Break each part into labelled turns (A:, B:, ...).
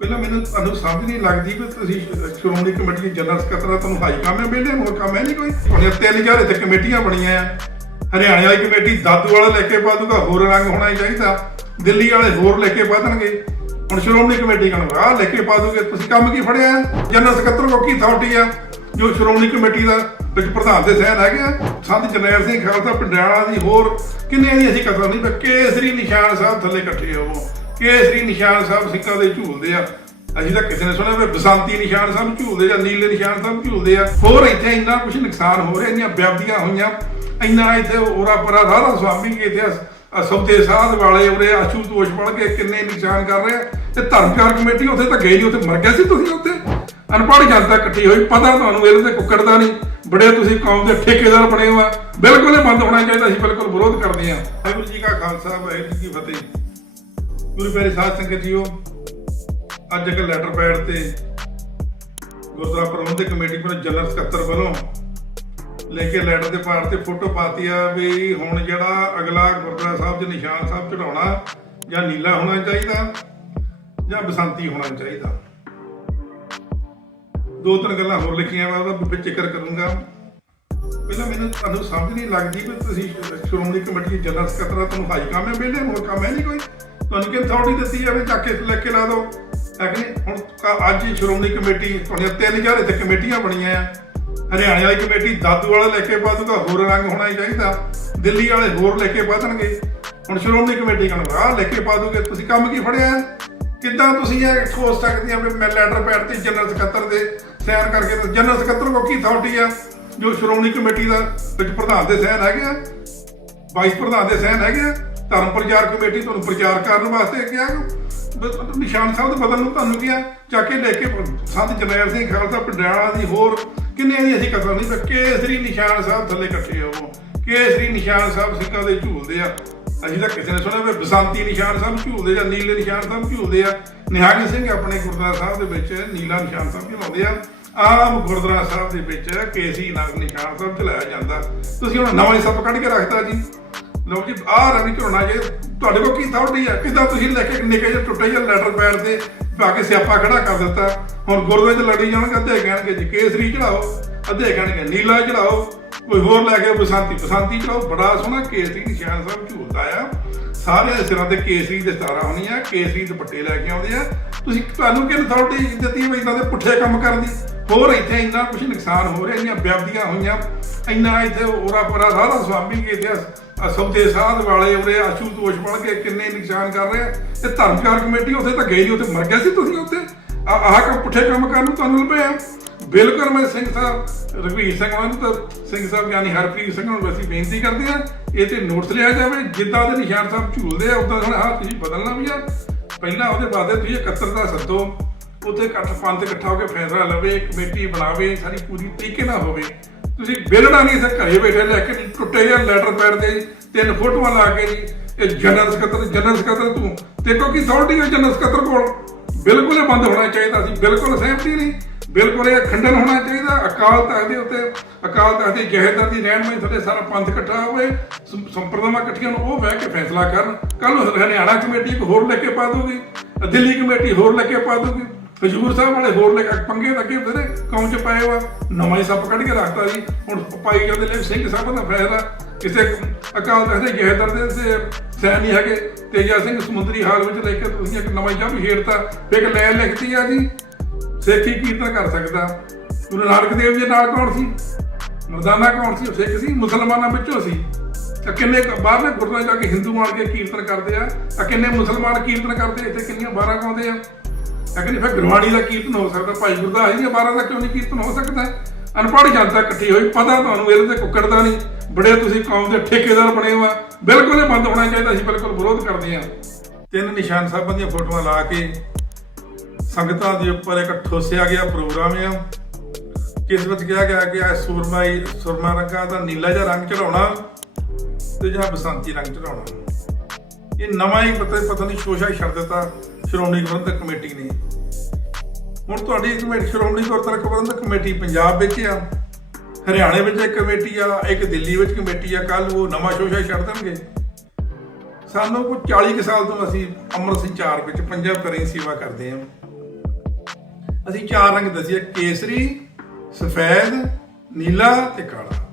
A: ਪਹਿਲਾਂ ਮੈਨੂੰ ਤੁਹਾਨੂੰ ਸਮਝ ਨਹੀਂ ਲੱਗਦੀ ਵੀ ਤੁਸੀਂ ਸ਼੍ਰੋਮਣੀ ਕਮੇਟੀ ਦੇ ਜਨਰਲ ਸਕੱਤਰ ਤੁਹਾਨੂੰ ਹਾਈ ਕੰਮ ਹੈ ਬੇਲੇ ਹੋਰ ਕੰਮ ਹੈ ਨਹੀਂ ਕੋਈ? ਹੁਣ ਤਿੰਨ ਹਜ਼ਾਰ ਇੱਥੇ ਕਮੇਟੀਆਂ ਬਣੀਆਂ ਆ। ਹਰਿਆਣੇ ਵਾਲੀ ਕਮੇਟੀ ਦਾਦੂ ਵਾਲਾ ਲੈ ਕੇ ਪਾ ਦੂਗਾ ਹੋਰ ਰੰਗ ਹੋਣਾ ਚਾਹੀਦਾ। ਦਿੱਲੀ ਵਾਲੇ ਹੋਰ ਲੈ ਕੇ ਪਾ ਦੇਣਗੇ ਹੁਣ ਸ਼੍ਰੋਮਣੀ ਕਮੇਟੀ ਕਹਿੰਦਾ ਆਹ ਲੈ ਕੇ ਪਾ ਦੂਗੇ, ਤੁਸੀਂ ਕੰਮ ਕੀ ਫੜਿਆ ਜਨਰਲ ਸਕੱਤਰ ਕੋ ਕੀ ਅਥਾਰਟੀ ਆ? ਜੋ ਸ਼੍ਰੋਮਣੀ ਕਮੇਟੀ ਦਾ ਵਿੱਚ ਪ੍ਰਧਾਨ ਦੇ ਸਹਿਨ ਹੈਗੇ ਆ, ਸੰਤ ਜਰਨੈਲ ਸਿੰਘ ਖਾਲਸਾ ਪਿੰਡਾਲਾ ਦੀ ਹੋਰ ਕਿੰਨੇ ਦੀ ਅਸੀਂ ਕਸਰ ਨਹੀਂ ਪਰ ਕੇਸਰੀ ਨਿਸ਼ਾਨ ਸਾਹਿਬ ਥੱਲੇ ਇਕੱਠੇ ਹੋਵੋ ਕੇਸਰੀ ਨਿਸ਼ਾਨ ਸਾਹਿਬ ਸਿੱਕਾ ਦੇ ਝੂਲਦੇ ਆ। ਅਸੀਂ ਤਾਂ ਕਿਸੇ ਨੇ ਸੁਣਿਆ ਵੀ ਬਸੰਤੀ ਨਿਸ਼ਾਨ ਸਾਹਿਬ ਝੂਲਦੇ ਜਾਂ ਨੀਲੇ ਨਿਸ਼ਾਨ ਸਾਹਿਬ ਝੂਲਦੇ ਆ। ਹੋਰ ਇੱਥੇ ਇੰਨਾ ਕੁਝ ਨੁਕਸਾਨ ਹੋ ਰਿਹਾ, ਇੰਨੀਆਂ ਵਿਆਪਦੀਆਂ ਹੋਈਆਂ। ਇੰਨਾ ਇੱਥੇ 오ਰਾ ਪਰਾ ਰਾਧਾ ਸੁਆਮੀ ਕੇ ਇੱਥੇ ਸੌਦੇ ਸਾਧ ਵਾਲੇ ਉਰੇ ਆਸ਼ੂ ਤੋਸ਼ ਪੜ ਕੇ ਕਿੰਨੇ ਨੁਕਸਾਨ ਕਰ ਰਹੇ ਆ। ਤੇ ਧਰਮਕਾਰ ਕਮੇਟੀ ਉੱਥੇ ਤਾਂ ਗਈ ਨਹੀਂ ਉੱਥੇ ਮਰ ਗਿਆ ਸੀ ਤੁਸੀਂ ਉੱਥੇ। ਅਨਪੜ੍ਹ ਜਨਤਾ ਇਕੱਠੀ ਹੋਈ, ਪਤਾ ਤੁਹਾਨੂੰ ਇਹਦੇ ਤੇ ਕੁੱਕੜ ਦਾ ਨਹੀਂ ਬੜੇ ਤੁਸੀਂ ਕੌਮ ਦੇ ਠੇਕੇਦਾਰ ਬਣੇ ਹੋ ਬਿਲਕੁਲ ਇਹ ਬੰਦ ਹੋਣਾ ਚਾਹੀਦਾ, ਅਸੀਂ ਬਿਲਕੁਲ ਵਿਰੋਧ ਕਰਦੇ ਹਾਂ ਵਾਹਿਗੁਰੂ ਜੀ ਕਾ ਖਾਲਸਾ, ਵਾਹਿਗੁਰੂ ਜੀ ਕੀ ਫਤਿਹ। ਗੁਰੂ ਪਿਆਰੇ ਸਾਧ ਸੰਗਤ ਜੀਓ। ਅੱਜ ਇੱਕ ਲੈਟਰ ਪੈਡ ਤੇ ਗੁਰਦੁਆਰਾ ਪ੍ਰਬੰਧਕ ਕਮੇਟੀ ਵੱਲੋਂ ਜਨਰਲ ਸਕੱਤਰ ਵੱਲੋਂ ਲੈ ਕੇ ਲੈਟਰ ਦੇ ਪਾਰ ਤੇ ਫੋਟੋ ਪਾਤੀ ਆ ਵੀ ਹੁਣ ਜਿਹੜਾ ਅਗਲਾ ਗੁਰਦੁਆਰਾ ਸਾਹਿਬ 'ਚ ਨਿਸ਼ਾਨ ਸਾਹਿਬ ਚੜਾਉਣਾ ਜਾਂ ਨੀਲਾ ਹੋਣਾ ਚਾਹੀਦਾ ਜਾਂ ਬਸੰਤੀ ਹੋਣਾ ਚਾਹੀਦਾ। ਦੋ ਤਿੰਨ ਗੱਲਾਂ ਹੋਰ ਲਿਖੀਆਂ ਵਾ, ਉਹਦਾ ਵਿੱਚ ਜ਼ਿਕਰ ਕਰੂੰਗਾ। ਪਹਿਲਾਂ ਮੈਨੂੰ ਤੁਹਾਨੂੰ ਸਮਝ ਨਹੀਂ ਲੱਗਦੀ ਵੀ ਤੁਸੀਂ ਸ਼੍ਰੋਮਣੀ ਕਮੇਟੀ ਜਨਰਲ ਸਕੱਤਰ ਤੁਹਾਨੂੰ ਹਾਈ ਕੰਮ ਹੈ ਬੇਲੇ ਹੋਰ ਕੰਮ ਹੈ ਨਹੀਂ ਕੋਈ? ਤੁਹਾਨੂੰ ਕਿ ਅਥਾਰਟੀ ਦਿੱਤੀ ਜਾਵੇ, ਚੱਕ ਕੇ ਲੈ ਕੇ ਲਾ ਦਿਓ। ਹੈ ਕਿ ਨਹੀਂ? ਹੁਣ ਕ- ਅੱਜ ਹੀ ਸ਼੍ਰੋਮਣੀ ਕਮੇਟੀ, ਤੁਹਾਡੀਆਂ 3000 ਇੱਥੇ ਕਮੇਟੀਆਂ ਬਣੀਆਂ ਆ। ਹਰਿਆਣੇ ਵਾਲੀ ਕਮੇਟੀ ਦਾਦੂ ਵਾਲਾ ਲੈ ਕੇ ਪਾ ਦੂਗਾ ਹੋਰ ਰੰਗ ਹੋਣਾ ਹੀ ਚਾਹੀਦਾ। ਦਿੱਲੀ ਵਾਲੇ ਹੋਰ ਲੈ ਕੇ ਪਾ ਦੇਣਗੇ ਹੁਣ ਸ਼੍ਰੋਮਣੀ ਕਮੇਟੀ ਕਹਿੰਦਾ, ਆਹ ਲੈ ਕੇ ਪਾ ਦੂਗੇ ਤੁਸੀਂ ਕੰਮ ਕੀ ਫੜਿਆ ਹੈ? ਕਿੱਦਾਂ ਤੁਸੀਂ ਇਹ ਠੋਸ ਸਕਦੇ ਆ ਵੀ ਮੈਂ ਲੈਟਰ ਪੈਡ ਤੇ ਜਨਰਲ ਸਕੱਤਰ ਦੇ ਸਾਈਨ ਕਰਕੇ ਤੇ ਜਨਰਲ ਸਕੱਤਰ ਕੋ ਕੀ ਅਥਾਰਟੀ ਆ? ਜੋ ਸ਼੍ਰੋਮਣੀ ਕਮੇਟੀ ਦਾ ਵਿੱਚ ਪ੍ਰਧਾਨ ਦੇ ਸਾਈਨ ਹੈਗੇ ਆ ਵਾਈਸ ਪ੍ਰਧਾਨ ਦੇ ਸਾਈਨ ਹੈਗੇ ਆ ਧਰਮ ਪ੍ਰਚਾਰ ਕਮੇਟੀ ਤੁਹਾਨੂੰ ਪ੍ਰਚਾਰ ਕਰਨ ਵਾਸਤੇ ਕਿਹਾ ਬ- ਨਿਸ਼ਾਨ ਸਾਹਿਬ ਦੇ ਬਦਲ ਨੂੰ ਤੁਹਾਨੂੰ ਕਿਹਾ, ਚੱਕ ਕੇ ਲੈ ਕੇ ਸੰਤ ਜਰਨੈਲ ਸਿੰਘ ਖਾਲਸਾ, ਪਟਿਆਲਾ ਦੀ ਹੋਰ ਕਿੰਨੇ ਦੀ ਅਸੀਂ ਕਦਰ ਨਹੀਂ, ਪਰ ਕੇਸਰੀ ਨਿਸ਼ਾਨ ਸਾਹਿਬ ਥੱਲੇ ਇਕੱਠੇ ਹੋਵੋ। ਕੇਸਰੀ ਨਿਸ਼ਾਨ ਸਾਹਿਬ ਸਿੰਘਾਂ ਦੇ ਝੂਲਦੇ ਆ। ਅਸੀਂ ਤਾਂ ਕਿਸੇ ਨੇ ਸੁਣਿਆ ਵੀ ਬਸੰਤੀ ਨਿਸ਼ਾਨ ਸਾਹਿਬ ਝੂਲਦੇ ਜਾਂ ਨੀਲੇ ਨਿਸ਼ਾਨ ਸਾਹਿਬ ਝੂਲਦੇ ਆ। ਨਿਹੰਗ ਸਿੰਘ ਆਪਣੇ ਗੁਰਦੁਆਰਾ ਸਾਹਿਬ ਦੇ ਵਿੱਚ ਨੀਲਾ ਨਿਸ਼ਾਨ ਸਾਹਿਬ ਝੂਲਾਉਂਦੇ ਆ। ਆਮ ਗੁਰਦੁਆਰਾ ਸਾਹਿਬ ਦੇ ਵਿੱਚ ਕੇਸੀ ਨਗ ਨਿਸ਼ਾਨ ਸਾਹਿਬ ਚਲਾਇਆ ਜਾਂਦਾ। ਤੁਸੀਂ ਹੁਣ ਨਵਾਂ ਹੀ ਸੱਪ ਕੱਢ ਕੇ ਰੱਖਤਾ ਜੀ। ਲਓ ਜੀ, ਆਹ ਰੰਗ ਝੋਣਾ ਜੇ ਤੁਹਾਡੇ ਕੋਲ ਕੀ ਅਥਾਰਟੀ ਆ? ਕਿੱਦਾਂ ਤੁਸੀਂ ਲੈ ਕੇ ਨਿੱਕੇ ਜਿਹੇ ਟੁੱਟੇ ਜਿਹੇ ਲੈਟਰ ਪੈਡ ਤੇ ਪਾ ਕੇ ਸਿਆਪਾ ਖੜਾ ਕਰ ਦਿੱਤਾ? ਹੁਣ ਗੁਰਦੁਆਰੇ 'ਚ ਲੜੀ ਜਾਣਗੇ, ਅੱਧੇ ਕਹਿਣਗੇ ਜੀ, ਕੇਸਰੀ ਚੜਾਓ, ਅੱਧੇ ਕਹਿਣਗੇ ਨੀਲਾ ਚੜਾਓ, ਕੋਈ ਹੋਰ ਲੈ ਕੇ ਬਸੰਤੀ ਬਸੰਤੀ ਚੜਾਓ, ਬੜਾ ਸੋਹਣਾ ਕੇਸਰੀ ਨਿਸ਼ਾਨ ਸਾਹਿਬ ਝੂਲਦਾ ਆ। ਸਾਰਿਆਂ ਦੇ ਸਿਰਾਂ ਤੇ ਕੇਸਰੀ ਦੇ ਸਤਾਰਾ ਹੋਣੀ ਕੇਸਰੀ ਦੁਪੱਟੇ ਲੈ ਕੇ ਆਉਂਦੇ ਆ। ਤੁਸੀਂ ਤੁਹਾਨੂੰ ਕਿਹਨ ਅਥਾਰਟੀ ਦਿੱਤੀ ਵੀ ਇਦਾਂ ਦੇ ਪੁੱਠੇ ਕੰਮ ਕਰਨ ਦੀ? ਹੋਰ ਇੱਥੇ ਇੰਨਾ ਕੁਝ ਨੁਕਸਾਨ ਹੋ ਰਿਹਾ, ਇੰਨੀਆਂ ਵਿਆਪਦੀਆਂ ਹੋਈਆਂ, ਇੰਨਾ ਇੱਥੇ 오ਰਾ ਪਰਾ ਰਾਧਾ ਸੁਆਮੀ ਕੇ ਇੱਥੇ ਅ- ਸਾਧ ਵਾਲੇ ਉਰੇ ਆਸ਼ੂ ਤੋਸ਼ ਬਣ ਕੇ ਕਿੰਨੇ ਨੁਕਸਾਨ ਕਰ ਰਹੇ ਆ ਤੇ ਧਰਮਕਾਰ ਕਮੇਟੀ ਉੱਥੇ ਤਾਂ ਗਈ, ਉੱਥੇ ਮਰ ਗਿਆ ਸੀ ਤੁਸੀਂ ਉੱਥੇ? ਆਹ ਕੰਮ ਪੁੱਠੇ ਕੰਮ ਕਰਨ ਨੂੰ ਤੁਹਾਨੂੰ ਲੱਭਿਆ ਬਿਲਕੁਲ ਮੈਂ ਸਿੰਘ ਸਾਹਿਬ, ਰਘਵੀਰ ਸਿੰਘ ਉਹਨਾਂ ਨੂੰ ਤਾਂ ਸਿੰਘ ਸਾਹਿਬ ਯਾਨੀ ਹਰਪ੍ਰੀਤ ਸਿੰਘ ਨੂੰ ਅਸੀਂ ਬੇਨਤੀ ਕਰਦੇ ਆ ਇਹ ਤੇ ਨੋਟਸ ਲਿਆ ਜਾਵੇ, ਜਿੱਦਾਂ ਦੇ ਨਿਸ਼ਾਨ ਸਾਹਿਬ ਝੂਲਦੇ ਆ, ਉਦਾਂ ਹੁਣ ਆਹ ਤੁਸੀਂ ਬਦਲਣਾ ਵੀ ਆ। ਪਹਿਲਾਂ ਉਹਦੇ ਬਾਅਦ ਤੁਸੀਂ 71 ਦਾ ਸੱਦੋ, ਉੱਥੇ ਇਕੱਠ ਪੰਥ ਇਕੱਠਾ ਹੋ ਕੇ ਫੈਸਲਾ ਲਵੇ, ਕਮੇਟੀ ਬਣਾਵੇ, ਸਾਰੀ ਪੂਰੀ ਤਰੀਕੇ ਨਾਲ ਹੋਵੇ। ਤੁਸੀਂ ਬਿਲੜਾ ਨਹੀਂ ਇੱਥੇ ਘਰੇ ਬੈਠੇ ਲੈ ਕੇ ਟੁੱਟੇ ਜਿਹੇ ਲੈਟਰ ਪੈਡ ਦੇ ਤਿੰਨ ਫੋਟੋਆਂ ਲਾ ਕੇ ਜੀ, ਇਹ ਜਨਰਲ ਸਕੱਤਰ ਜਨਰਲ ਸਕੱਤਰ ਤੂੰ। ਤੇ ਕੋ ਕੀ ਹੈ ਜਨਰਲ ਸਕੱਤਰ ਕੋਲ। ਬਿਲਕੁਲ ਇਹ ਬੰਦ ਹੋਣਾ ਚਾਹੀਦਾ ਸੀ, ਬਿਲਕੁਲ ਸਹਿਮਤੀ ਨਹੀਂ। ਬਿਲਕੁਲ ਇਹ ਖੰਡਨ ਹੋਣਾ ਚਾਹੀਦਾ, ਅਕਾਲ ਤਖਤ ਦੇ ਉੱਤੇ, ਅਕਾਲ ਤਖਤ ਦੀ ਜਹੇਦਾਰ ਦੀ ਰਹਿਣ ਰਹਿਨਮਾਈ ਥੱਲੇ ਸਾਰਾ ਪੰਥ ਇਕੱਠਾ ਹੋਵੇ ਸੰਪਰਦਾਵਾਂ ਇਕੱਠੀਆਂ ਨੂੰ ਉਹ ਬਹਿ ਕੇ ਫੈਸਲਾ ਕਰਨ। ਕੱਲ ਨੂੰ ਹਰਿਆਣਾ ਕਮੇਟੀ ਇੱਕ ਹੋਰ ਲੈ ਕੇ ਪਾ ਦੂਗੀ, ਦਿੱਲੀ ਕਮੇਟੀ ਹੋਰ ਲੈ ਕੇ ਪਾ ਦੂਗੀ। ਹਜੂਰ ਸਾਹਿਬ ਵਾਲੇ ਹੋਰ ਲੈ ਕੇ ਪੰਗੇ ਲੱਗੇ ਹੁੰਦੇ ਨੇ ਕੌਣ ਚ ਪਾਏ ਵਾ। ਨਵਾਂ ਹੀ ਸੱਪ ਕੱਢ ਕੇ ਰੱਖਤਾ ਜੀ। ਹੁਣ ਪਾਈ ਜਾਂਦੇ ਨੇ, ਸਿੰਘ ਸਾਹਿਬ ਦਾ ਫੈਸਲਾ। ਕਿਸੇ ਅਕਾਲ ਤਖਤ ਦੇ ਜਹੇਦਾਰ ਦੇ ਤੇ ਸੈਨ ਹੈਗੇ। ਤੇਜਾ ਸਿੰਘ ਸਮੁੰਦਰੀ ਹਾਲ ਵਿੱਚ ਲੈ ਕੇ ਤੁਸੀਂ ਇੱਕ ਨਵਾਂ ਜੱਬ ਛੇੜਤਾ। ਇੱਕ ਲੈ ਲਿਖਤੀ ਆ ਜੀ, ਸਿੱਖ ਹੀ ਕੀਰਤਨ ਕਰ ਸਕਦਾ। ਗੁਰੂ ਨਾਨਕ ਦੇਵ ਜੀ ਨਾਲ ਕੌਣ ਸੀ? ਮਰਦਾਨਾ ਕੌਣ ਸੀ? ਉਹ ਸਿੱਖ ਸੀ, ਮੁਸਲਮਾਨਾਂ ਵਿੱਚੋਂ ਸੀ। ਤਾਂ ਕਿੰਨੇ ਬਾਹਰਲੇ ਗੁਰਦੁਆਰੇ ਜਾ ਕੇ ਹਿੰਦੂ ਆਣ ਕੇ ਕੀਰਤਨ ਕਰਦੇ ਆ। ਤਾਂ ਕਿੰਨੇ ਮੁਸਲਮਾਨ ਕੀਰਤਨ ਕਰਦੇ ਇੱਥੇ ਕਿੰਨੀਆਂ ਬਾਰਾਂ ਗਾਉਂਦੇ ਆ? ਤਾਂ ਕਹਿੰਦੇ ਫਿਰ ਗੁਰਬਾਣੀ ਦਾ ਕੀਰਤਨ ਹੋ ਸਕਦਾ, ਭਾਈ ਗੁਰਦਾਸ ਜੀ ਦੀਆਂ ਬਾਰਾਂ ਦਾ ਕਿਉਂ ਨਹੀਂ ਕੀਰਤਨ ਹੋ ਸਕਦਾ? ਅਨਪੜ੍ਹ ਜਨਤਾ ਇਕੱਠੀ ਹੋਈ, ਪਤਾ ਤੁਹਾਨੂੰ ਇਹਦੇ ਤੇ ਕੁੱਕੜ ਦਾ ਨਹੀਂ। ਬੜੇ ਤੁਸੀਂ ਕੌਮ ਦੇ ਠੇਕੇਦਾਰ ਬਣੇ ਹੋ ਬਿਲਕੁਲ ਇਹ ਬੰਦ ਹੋਣਾ ਚਾਹੀਦਾ, ਅਸੀਂ ਬਿਲਕੁਲ ਵਿਰੋਧ ਕਰਦੇ ਆ ਤਿੰਨ ਨਿਸ਼ਾਨ ਸਾਹਿਬਾਂ ਦੀਆਂ ਫੋਟੋਆਂ ਲਾ ਕੇ ਸੰਗਤਾਂ ਦੇ ਉੱਪਰ ਇੱਕ ਠੋਸਿਆ ਗਿਆ ਪ੍ਰੋਗਰਾਮ ਆ। ਕਿਸ ਵਿੱਚ ਕਿਹਾ ਗਿਆ ਕਿ ਇਹ ਸੁਰਮਾਈ ਸੁਰਮਾ ਰੰਗਾਂ ਦਾ ਨੀਲਾ ਜਿਹਾ ਰੰਗ ਚੜਾਉਣਾ ਤੇ ਜਾਂ ਬਸੰਤੀ ਰੰਗ ਚੜਾਉਣਾ ਇਹ ਨਵਾਂ ਹੀ ਪਤਾ ਪਤਾ ਨਹੀਂ ਸ਼ੋਸ਼ਾ ਛੱਡ ਦਿੱਤਾ। ਸ਼੍ਰੋਮਣੀ ਪ੍ਰਬੰਧਕ ਕਮੇਟੀ ਨੇ। ਹੁਣ ਤੁਹਾਡੀ ਕਮੇਟੀ ਸ਼੍ਰੋਮਣੀ ਗੁਰਦੁਆਰਾ ਪ੍ਰਬੰਧਕ ਕਮੇਟੀ ਪੰਜਾਬ ਵਿੱਚ ਆ, ਹਰਿਆਣੇ ਵਿੱਚ ਇੱਕ ਕਮੇਟੀ ਆ, ਇੱਕ ਦਿੱਲੀ ਵਿੱਚ ਕਮੇਟੀ ਆ ਕੱਲ ਉਹ ਨਵਾਂ ਸ਼ੋਸ਼ਾ ਛੱਡ ਦੇਣਗੇ। ਸਾਨੂੰ ਕੋਈ 40 ਕੁ ਸਾਲ ਤੋਂ ਅਸੀਂ ਅੰਮ੍ਰਿਤ ਸੰਚਾਰ ਵਿੱਚ ਪੰਜਾਬ ਕਰੇ ਸੇਵਾ ਕਰਦੇ ਹਾਂ। ਅਸੀਂ ਚਾਰ ਰੰਗ ਦੱਸਿਆ ਕੇਸਰੀ, ਸਫੈਦ, ਨੀਲਾ ਤੇ ਕਾਲਾ।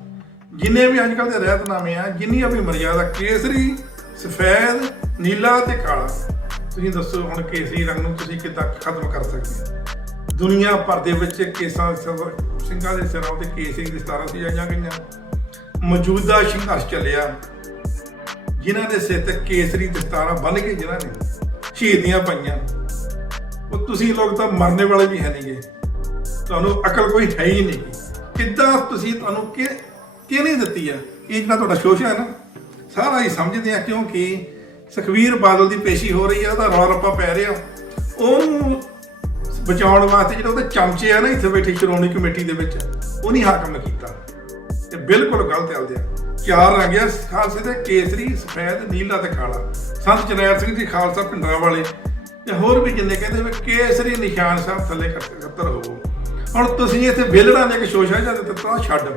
A: ਜਿੰਨੇ ਵੀ ਅੱਜ ਕੱਲ੍ਹ ਦੇ ਰਹਿਤਨਾਮੇ ਆ, ਜਿੰਨੀਆਂ ਵੀ ਮਰਜ਼ਾਦਾ ਕੇਸਰੀ, ਸਫੈਦ, ਨੀਲਾ ਤੇ ਕਾਲਾ। ਤੁਸੀਂ ਦੱਸੋ ਹੁਣ ਕੇਸਰੀ ਰੰਗ ਨੂੰ ਤੁਸੀਂ ਕਿੱਦਾਂ ਖਤਮ ਕਰ ਸਕਦੇ ਹੋ? ਦੁਨੀਆ ਭਰ ਦੇ ਵਿੱਚ ਕੇਸਾਂ ਸਿਰ- ਸਿੰਘਾਂ ਦੇ ਸਿਰਾਂ ਤੇ ਕੇਸਰੀ ਦੇ ਸਤਾਰਾਂ ਸਜਾਈਆਂ ਗਈਆਂ। ਮੌਜੂਦਾ ਸੰਘਰਸ਼ ਚੱਲਿਆ। ਜਿਨ੍ਹਾਂ ਦੇ ਸਿਰ ਤੇ ਕੇਸਰੀ ਦਸਤਾਰਾਂ ਬੰਨ ਕੇ ਜਿਨ੍ਹਾਂ ਨੇ ਸ਼ਹੀਦੀਆਂ ਪਾਈਆਂ। ਉਹ ਤੁਸੀਂ ਲੋਕ ਤਾਂ ਮਰਨੇ ਵਾਲੇ ਵੀ ਹੈ ਨਹੀਂਗੇ ਤੁਹਾਨੂੰ ਅਕਲ ਕੋਈ ਹੈ ਹੀ ਨਹੀਂ ਕਿੱਦਾਂ ਤੁਸੀਂ ਤੁਹਾਨੂੰ ਕਿ ਕਿਹਨੇ ਦਿੱਤੀ ਆ? ਇਹ ਜਿਹੜਾ ਤੁਹਾਡਾ ਸ਼ੋਸ਼ਾ ਹੈ ਨਾ, ਸਾਰਾ ਹੀ ਸਮਝਦੇ ਆ ਕਿਉਂਕਿ ਸੁਖਵੀਰ ਬਾਦਲ ਦੀ ਪੇਸ਼ੀ ਹੋ ਰਹੀ ਆ, ਉਹਦਾ ਰੌਲਾ ਰੱਪਾ ਪੈ ਰਿਹਾ। ਉਹਨੂੰ ਬਚਾਉਣ ਵਾਸਤੇ ਜਿਹੜੇ ਉਹਦੇ ਚਮਚੇ ਆ ਨਾ ਇੱਥੇ ਬੈਠੇ ਸ਼੍ਰੋਮਣੀ ਕਮੇਟੀ ਦੇ ਵਿੱਚ ਉਹਨੇ ਹਾਕਮ ਕੀਤਾ। ਇਹ ਬਿਲਕੁਲ ਗਲਤ ਚੱਲਦੇ ਆ ਚਾਰ ਰੰਗ ਆ, ਖਾਲਸੇ ਦੇ ਕੇਸਰੀ, ਸਫੈਦ, ਨੀਲਾ ਤੇ ਕਾਲਾ। ਸੰਤ ਜਨੈਲ ਸਿੰਘ ਜੀ, ਖਾਲਸਾ ਪਿੰਡਰਾਂ ਵਾਲੇ। ਤੇ ਹੋਰ ਵੀ ਜਿੰਨੇ ਕਹਿੰਦੇ ਵੀ ਕੇਸਰੀ ਨਿਸ਼ਾਨ ਸਾਹਿਬ ਥੱਲੇ ਇਕੱਤਰ ਹੋਵੋ। ਹੁਣ ਤੁਸੀਂ ਇੱਥੇ ਵਿਹਲੜਾਂ ਦੇ ਇੱਕ ਸ਼ੋਸ਼ਾ ਜਾਂ ਦਿੱਤਾ ਛੱਡ।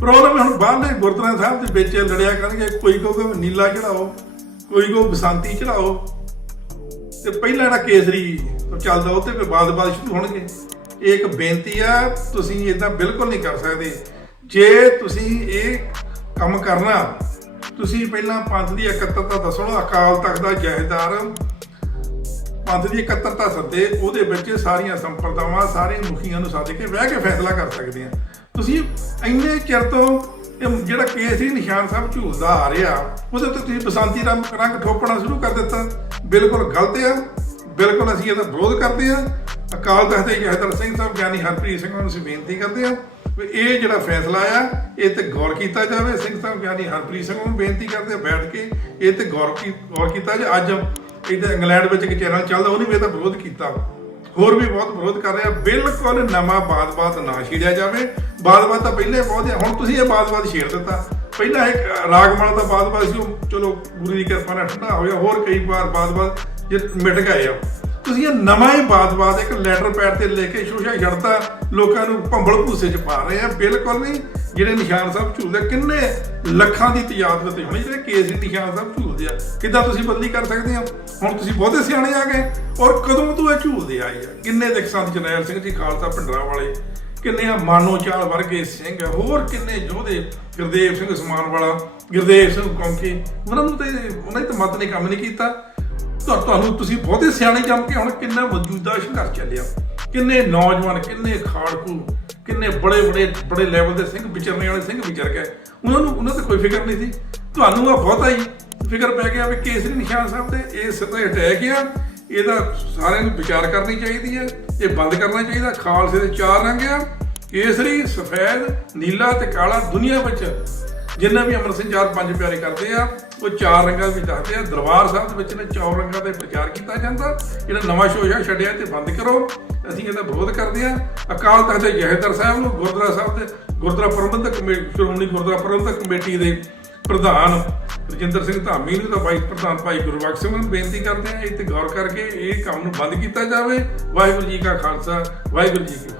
A: ਪ੍ਰੋਬਲਮ ਹੁਣ ਬਾਹਰਲੇ ਗੁਰਦੁਆਰਾ ਸਾਹਿਬ ਦੇ ਵਿੱਚ ਲੜਿਆ ਕਰਨਗੇ। ਕੋਈ ਕਹੂਗਾ ਨੀਲਾ ਚੜਾਓ ਕੋਈ ਕਹੂ ਬਸੰਤੀ ਚੜਾਓ ਤੇ ਪਹਿਲਾ ਜਿਹੜਾ ਕੇਸਰੀ ਚੱਲਦਾ, ਉਹ ਤੇ ਫਿਰ ਬਾਦ-ਬਾਦ ਸ਼ੁਰੂ ਹੋਣਗੇ। ਇਹ ਇੱਕ ਬੇਨਤੀ ਆ, ਤੁਸੀਂ ਇਦਾਂ ਬਿਲਕੁਲ ਨਹੀਂ ਕਰ ਸਕਦੇ। ਜੇ ਤੁਸੀਂ ਇਹ ਕੰਮ ਕਰਨਾ, ਤੁਸੀਂ ਪਹਿਲਾਂ ਪੰਥ ਦੀ ਇਕੱਤਰਤਾ ਦੱਸੋ, ਅਕਾਲ ਤਖਤ ਦਾ ਜਹੇਦਾਰ, ਪੰਥ ਦੀ ਇਕੱਤਰਤਾ ਸੱਦੇ, ਉਹਦੇ ਵਿੱਚ ਸਾਰੀਆਂ ਸੰਪਰਦਾਵਾਂ, ਸਾਰੇ ਮੁਖੀਆਂ ਨੂੰ ਸੱਦ ਕੇ ਬਹਿ ਕੇ ਫੈਸਲਾ ਕਰ ਸਕਦੇ ਆ। ਤੁਸੀਂ ਇੰਨੇ ਚਿਰ ਤੋਂ ਇਹ ਜਿਹੜਾ ਕੇਸਰੀ ਨਿਸ਼ਾਨ ਸਾਹਿਬ ਝੂਲਦਾ ਆ ਰਿਹਾ, ਉਹਦੇ ਉੱਤੇ ਤੁਸੀਂ ਬਸੰਤੀ ਰੰਗ ਰੰਗ ਠੋਪਣਾ ਸ਼ੁਰੂ ਕਰ ਦਿੱਤਾ। ਬਿਲਕੁਲ ਗਲਤ ਆ। ਬਿਲਕੁਲ ਅਸੀਂ ਇਹਦਾ ਵਿਰੋਧ ਕਰਦੇ ਆ। ਅਕਾਲ ਤਖਤ ਦੇ ਜਹਦਰ ਸਿੰਘ ਸਾਹਿਬ, ਗਿਆਨੀ ਹਰਪ੍ਰੀਤ ਸਿੰਘ ਨੂੰ ਅਸੀਂ ਬੇਨਤੀ ਕਰਦੇ ਆ ਵੀ ਇਹ ਜਿਹੜਾ ਫੈਸਲਾ ਆ, ਇਹ ਤੇ ਗੌਰ ਕੀਤਾ ਜਾਵੇ। ਸਿੰਘ ਸਾਹਿਬ, ਗਿਆਨੀ ਹਰਪ੍ਰੀਤ ਸਿੰਘ ਨੂੰ ਬੇਨਤੀ ਕਰਦੇ ਆ ਬੈਠ ਕੇ ਇਹ ਤੇ ਗੌਰ ਕੀ, ਗੌਰ ਕੀਤਾ ਜੇ ਅੱਜ ਇਹਦੇ ਇੰਗਲੈਂਡ ਵਿੱਚ ਇੱਕ ਚੈਨਲ ਚੱਲਦਾ, ਉਹਨੇ ਵੀ ਇਹਦਾ ਵਿਰੋਧ ਕੀਤਾ। ਹੋਰ ਵੀ ਬਹੁਤ ਵਿਰੋਧ ਕਰ ਰਿਹਾ। ਬਿਲਕੁਲ ਨਵਾਂ ਬਾਦ-ਬਾਦ ਨਾ ਛੇੜਿਆ ਜਾਵੇ। ਬਾਦ-ਬਾਦ ਤਾਂ ਪਹਿਲੇ ਬਹੁਤ ਹੈ। ਹੁਣ ਤੁਸੀਂ ਇਹ ਬਾਦ-ਬਾਦ ਛੇੜ ਦਿੱਤਾ। ਪਹਿਲਾਂ ਇੱਕ ਰਾਗਮਾਲ ਦਾ ਬਾਦ-ਬਾਦ ਸੀ, ਉਹ ਚਲੋ ਗੁਰੂ ਦੀ ਕਿਰਪਾ ਨਾਲ ਠੰਡਾ ਹੋ ਹੋਰ ਕਈ ਵਾਰ ਬਾਦ-ਬਾਦ ਜੇ ਮਿਟ ਗਏ ਆ। ਤੁਸੀਂ ਇਹ ਨਵਾਂ ਹੀ ਬਾਦ-ਬਾਦ ਇੱਕ ਲੈਟਰ ਪੈਡ ਤੇ ਲੈ ਕੇ ਸ਼ੋਸ਼ਾ ਛੱਡਤਾ, ਲੋਕਾਂ ਨੂੰ ਭੰਬਲ ਭੂਸੇ ਚ ਪਾ ਰਹੇ ਆ। ਬਿਲਕੁਲ ਨਹੀਂ। ਜਿਹੜੇ ਨਿਸ਼ਾਨ ਸਾਹਿਬ ਝੂਲਦੇ ਕਿੰਨੇ ਲੱਖਾਂ ਦੀ ਤਜਾਦ ਦਿੱਤੀ ਹੋਣੀ ਜਿਹੜੇ ਕੇਸ ਦੀ ਨਿਸ਼ਾਨ ਸਾਹਿਬ ਝੂਲਦੇ ਆ, ਕਿੱਦਾਂ ਤੁਸੀਂ ਬਦਲੀ ਕਰ ਸਕਦੇ ਹੋ? ਹੁਣ ਤੁਸੀਂ ਬਹੁਤੇ ਸਿਆਣੇ ਆ ਗਏ। ਔਰ ਕਦੋਂ ਤੋਂ ਇਹ ਝੂਲਦੇ ਆਏ ਆ? ਕਿੰਨੇ ਦੇ ਸੰਤ ਜਰਨੈਲ ਸਿੰਘ ਜੀ, ਖਾਲਸਾ ਭਿੰਡਰਾਂ ਵਾਲੇ ਕਿੰਨੇ ਆ ਮਾਨੋ ਚਾਲ ਵਰਗੇ ਸਿੰਘ ਹੋਰ ਕਿੰਨੇ ਯੋਧੇ, ਗੁਰਦੇਵ ਸਿੰਘ ਸਮਾਨ ਵਾਲਾ ਗੁਰਦੇਵ ਸਿੰਘ ਕੌਂਕੀ, ਉਹਨਾਂ ਨੂੰ ਤੇ ਉਹਨਾਂ ਦੀ ਤਾਂ ਮਤ ਨੇ ਕੰਮ ਨਹੀਂ ਕੀਤਾ। ਤੁਹਾਨੂੰ ਤੁਸੀਂ ਬਹੁਤੇ ਸਿਆਣੇ ਜੰਮ ਕੇ ਹੁਣ ਕਿੰਨਾ ਮੌਜੂਦਾ ਸੰਘਰਸ਼ ਚੱਲਿਆ। ਕਿੰਨੇ ਨੌਜਵਾਨ, ਕਿੰਨੇ ਖਾੜਕੂ, ਕਿੰਨੇ ਬੜੇ ਬੜੇ ਬੜੇ ਲੈਵਲ ਦੇ ਸਿੰਘ ਵਿਚਰਨੇ ਵਾਲੇ ਸਿੰਘ ਵਿਚਰ ਗਏ। ਉਹਨਾਂ ਨੂੰ, ਉਹਨਾਂ ਤੇ ਕੋਈ ਫਿਕਰ ਨਹੀਂ ਸੀ। ਤੁਹਾਨੂੰ ਆ ਬਹੁਤਾ ਹੀ ਫਿਕਰ ਪੈ ਗਿਆ ਵੀ ਕੇਸਰੀ ਨਿਸ਼ਾਨ ਸਾਹਿਬ ਤੇ ਇਹ ਤੇ ਅਟੈਕ ਆ। ਇਹਦਾ ਸਾਰਿਆਂ ਨੂੰ ਵਿਚਾਰ ਕਰਨੀ ਚਾਹੀਦੀ ਹੈ, ਇਹ ਬੰਦ ਕਰਨਾ ਚਾਹੀਦਾ। ਖਾਲਸੇ ਦੇ ਚਾਰ ਰੰਗ ਆ, ਕੇਸਰੀ, ਸਫੈਦ, ਨੀਲਾ ਤੇ ਕਾਲਾ ਦੁਨੀਆ ਵਿੱਚ ਜਿੰਨਾ ਵੀ ਅਮਰ ਸਿੰਘ ਚਾਰ ਪੰਜ ਪਿਆਰੇ ਕਰਦੇ ਆ, ਉਹ ਚਾਰ ਰੰਗਾਂ ਵਿੱਚ ਦੱਸਦੇ ਆ। ਦਰਬਾਰ ਸਾਹਿਬ ਦੇ ਵਿੱਚ ਨੇ ਚੌਰ ਰੰਗਾਂ ਦੇ ਪ੍ਰਚਾਰ ਕੀਤਾ ਜਾਂਦਾ। ਜਿਹੜਾ ਨਵਾਂ ਸ਼ੋਸ਼ਾ ਛੱਡਿਆ ਤੇ ਬੰਦ ਕਰੋ। ਅਸੀਂ ਇਹਦਾ ਵਿਰੋਧ ਕਰਦੇ ਆ। ਅਕਾਲ ਤਖਤ ਦੇ ਜਹੇਦਾਰ ਸਾਹਿਬ ਨੂੰ ਗੁਰਦੁਆਰਾ ਸਾਹਿਬ ਦੇ ਗੁਰਦੁਆਰਾ ਪ੍ਰਬੰਧਕ ਕਮੇਟੀ, ਸ਼੍ਰੋਮਣੀ ਗੁਰਦੁਆਰਾ ਪ੍ਰਬੰਧਕ ਕਮੇਟੀ ਦੇ ਪ੍ਰਧਾਨ ਰਜਿੰਦਰ ਸਿੰਘ ਧਾਮੀ ਨੂੰ ਤਾਂ ਵਾਈਸ ਪ੍ਰਧਾਨ ਭਾਈ ਗੁਰਬਖਸ਼ ਸਿੰਘ ਨੂੰ ਬੇਨਤੀ ਕਰਦੇ ਆ ਇਹ ਤੇ ਗੌਰ ਕਰਕੇ ਇਹ ਕੰਮ ਨੂੰ ਬੰਦ ਕੀਤਾ ਜਾਵੇ। ਵਾਹਿਗੁਰੂ ਜੀ ਕਾ ਖਾਲਸਾ, ਵਾਹਿਗੁਰੂ ਜੀ ਕੀ ਫਤਿਹ।